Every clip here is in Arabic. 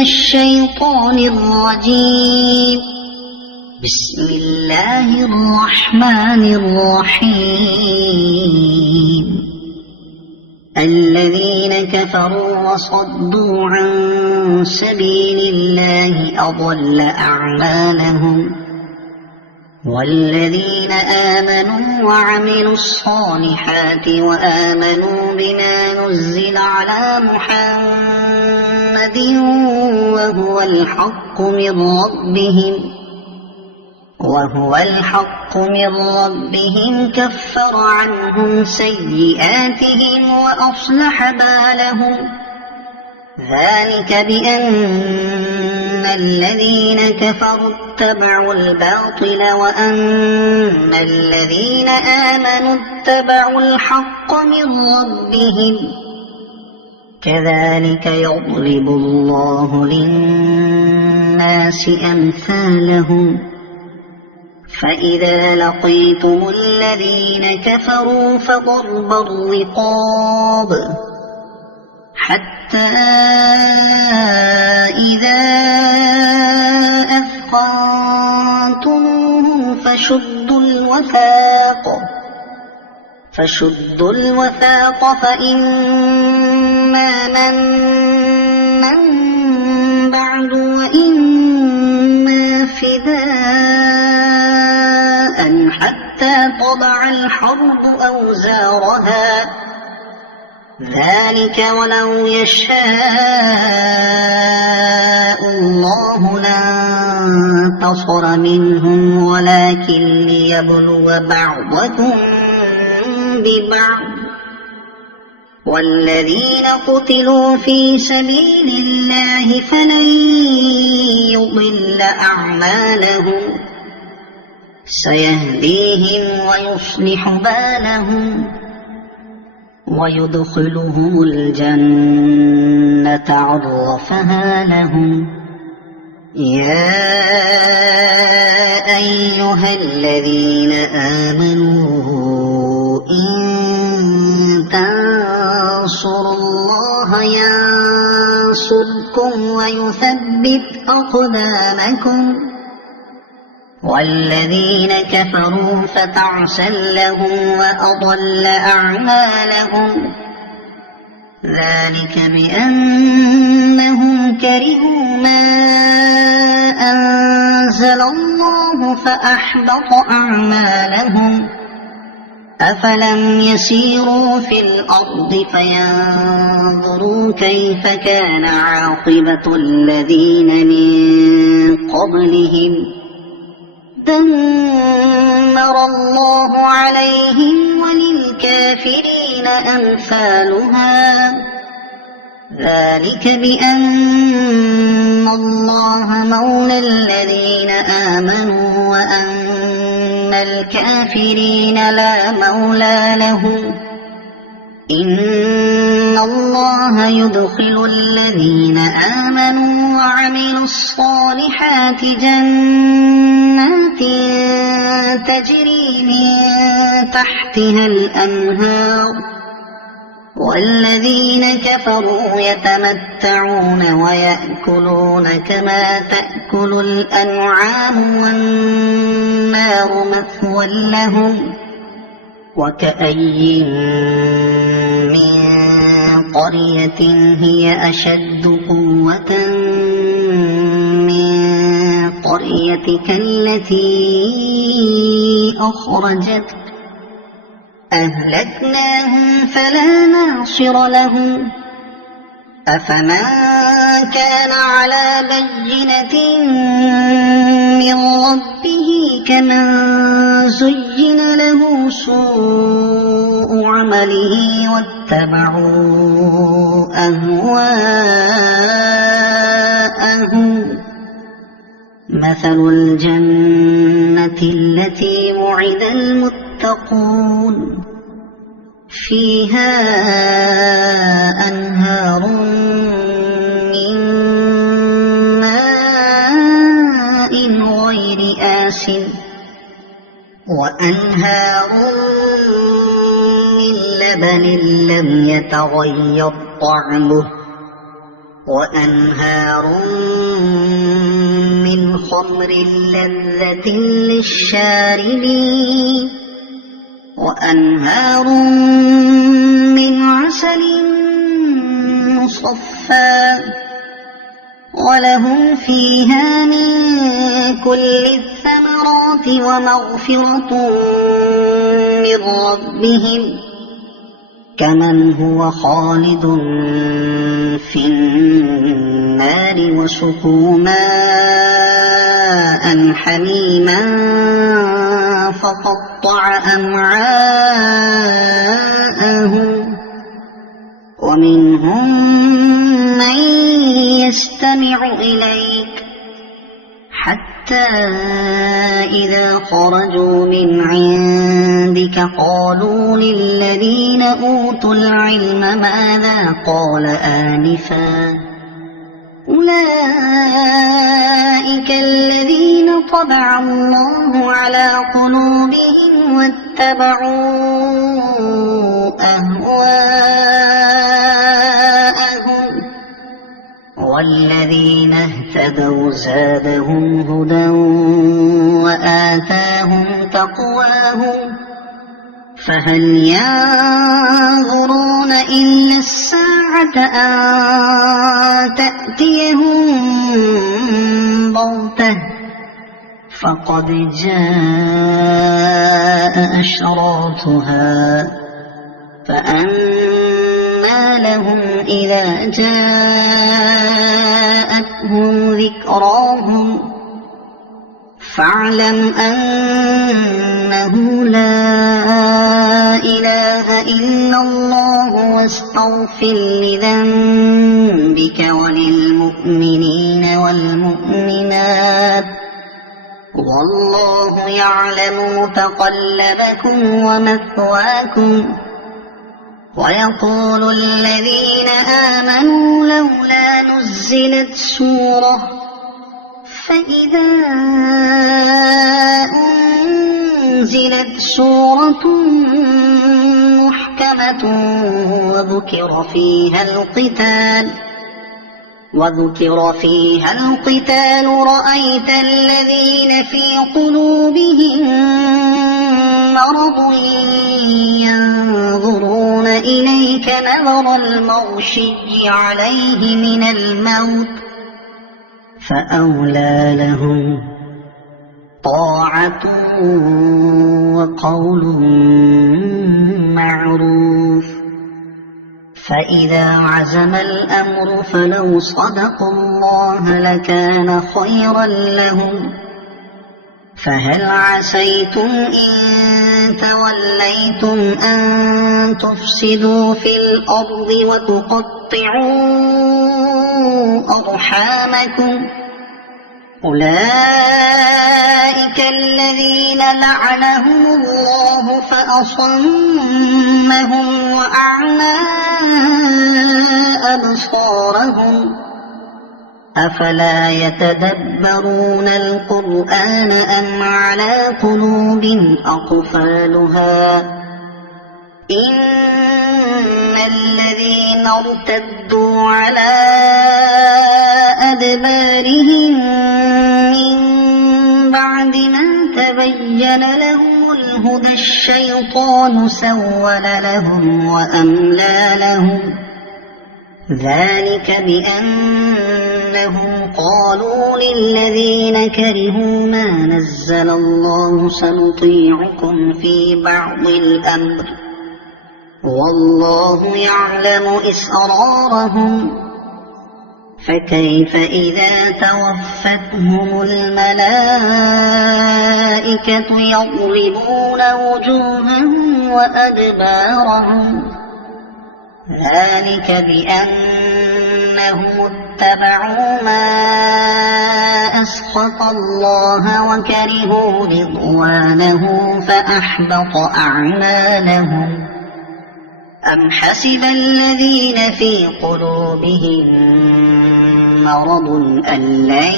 الشيطان الرجيم. بسم الله الرحمن الرحيم. الذين كفروا وصدوا عن سبيل الله أضل أعمالهم، والذين آمنوا وعملوا الصالحات وآمنوا بما نزل على محمد وهو الحق من ربهم كفر عنهم سيئاتهم وأصلح بالهم. ذلك بأن الذين كفروا اتبعوا الباطل وأن الذين آمنوا اتبعوا الحق من ربهم. كذلك يضرب الله للناس أمثالهم. فإذا لقيتم الذين كفروا فضرب الرقاب حتى إذا أثخنتموهم فشدوا الوثاق فإما منا بعد وإما فداء حتى تضع الحرب أوزارها. ذلك ولو يشاء الله لانتصر منهم ولكن ليبلو بعضكم ببعض. والذين قتلوا في سبيل الله فلن يضل أعمالهم سيهديهم ويصلح بالهم ويدخلهم الجنة عرفها لهم. يا أيها الذين آمنوا إن تنصروا الله ينصركم ويثبت أقدامكم. والذين كفروا فتعسا لهم وأضل أعمالهم. ذلك بأنهم كرهوا ما أنزل الله فأحبط أعمالهم. أفلم يسيروا في الأرض فينظروا كيف كان عاقبة الذين من قبلهم دمر الله عليهم وللكافرين أمثالها. ذلك بأن الله مولى الذين آمنوا وأن الكافرين لا مولى لهم. إن الله يدخل الذين آمنوا وعملوا الصالحات جنات تجري من تحتها الأنهار. والذين كفروا يتمتعون ويأكلون كما تأكل الأنعام والنار مثوى لهم. وكأي من قرية هي أشد قوة من قريتك التي أخرجتك أهلكناهم فلا ناصر لهم. أفمن كان على بينة من ربه كمن زين له سوء عمله واتبعوا أهواءهم. مثل الجنة التي وعد المتقون فيها أنهار من ماء غير آسن وأنهار من لبن لم يتغير طعمه وأنهار خمر لذة للشاربين وأنهار من عسل مصفى ولهم فيها من كل الثمرات ومغفرة من ربهم كمن هو خالد في النار وسقوا ماء حميما فقطع أمعاءهم ومنهم من يستمع إليك حتى إذا خرجوا من عندك قالوا للذين أوتوا العلم ماذا قال آنفا أولئك الذين طبع الله على قلوبهم واتبعوا أهواءهم والذين اهتدوا زادهم هدى وآتاهم تقواهم فهل ينظرون إلا الساعة أن تأتيهم بغتة فقد جاء أشراطها فأنى لهم إذا جاءتهم ذكراهم فاعلم أنه لا إله إلا الله واستغفر لذنبك وللمؤمنين والمؤمنات والله يعلم متقلبكم ومثواكم ويقول الذين آمنوا لولا نزلت سورة فإذا أنزلت سورة محكمة وذكر فيها القتال رأيت الذين في قلوبهم مرض ينظرون إليك نظر المغشي عليه من الموت فأولى لهم طاعة وقول معروف فإذا عزم الأمر فلو صدقوا الله لكان خيرا لهم فهل عسيتم إن توليتم أن تفسدوا في الأرض وتقطعوا أرحامكم أولئك الذين لعنهم الله فأصمهم وأعمى أبصارهم أفلا يتدبرون القرآن أم على قلوب أقفالها إن الذين ارتدوا على أدبارهم من بعد ما تبين لهم الهدى الشيطان سول لهم وأملى لهم ذلك بأنهم قالوا للذين كرهوا ما نزل الله سنطيعكم في بعض الأمر والله يعلم إسرارهم فكيف إذا توفتهم الملائكة يضربون وجوههم وأدبارهم ذلك بأنهم اتبعوا ما أسخط الله وكرهوا رضوانه فأحبط أعمالهم أم حسب الذين في قلوبهم مرض أن لن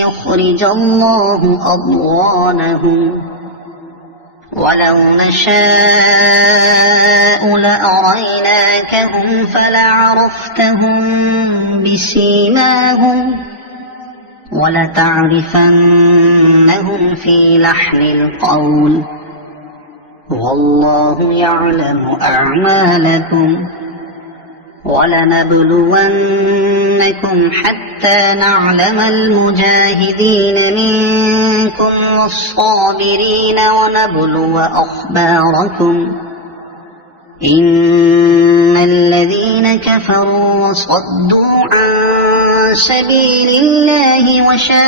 يخرج الله أضغانهم ولو نشاء لأريناكهم فلعرفتهم بسيماهم ولتعرفنهم في لحن القول والله يعلم أعمالكم ولنبلونكم حتى نعلم المجاهدين منكم والصابرين ونبلو أخباركم إن الذين كفروا وصدوا عن سبيل الله وشاقوا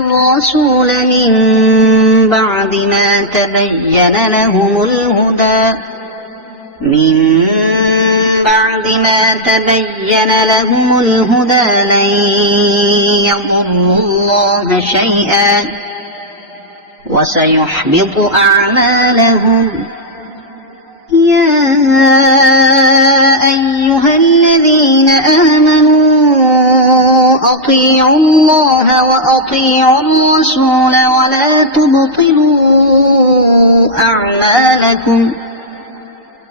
الرسول من بعد ما تبين لهم الهدى لن يضروا الله شيئا وسيحبط أعمالهم يا أيها الذين آمنوا أطيعوا الله وأطيعوا الرسول ولا تبطلوا أعمالكم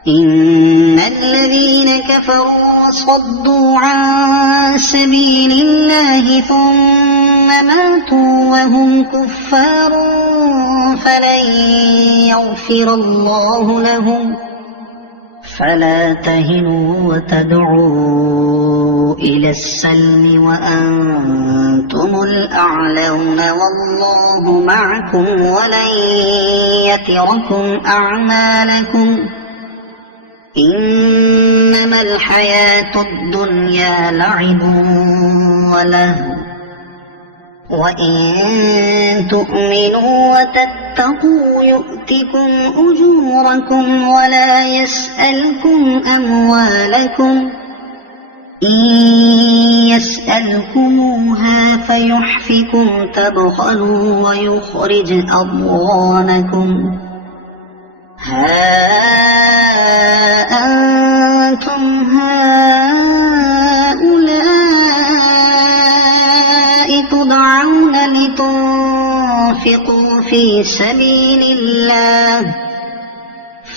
إن الذين كفروا وصدوا عن سبيل الله ثم ماتوا وهم كفار فلن يغفر الله لهم فلا تهنوا وتدعوا إلى السلم وأنتم الأعلون والله معكم ولن يتركم أعمالكم إنما الحياة الدنيا لعب ولهو وإن تؤمنوا وتتقوا يؤتكم أجوركم ولا يسألكم أموالكم إن يسألكموها فيحفكم تبخلوا ويخرج أضغانكم ها أنتم هؤلاء تدعون لتنفقوا في سبيل الله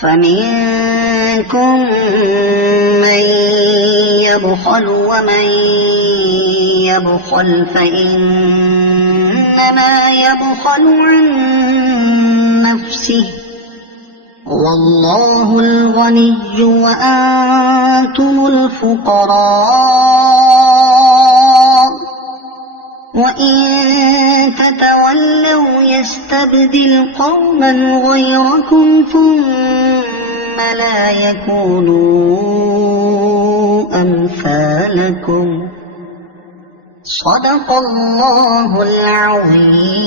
فمنكم من يبخل ومن يبخل فإنما يبخل عن نفسه والله الغني وأنتم الفقراء وإن تتولوا يستبدل قوما غيركم ثم لا يكونوا أمثالكم صدق الله العظيم.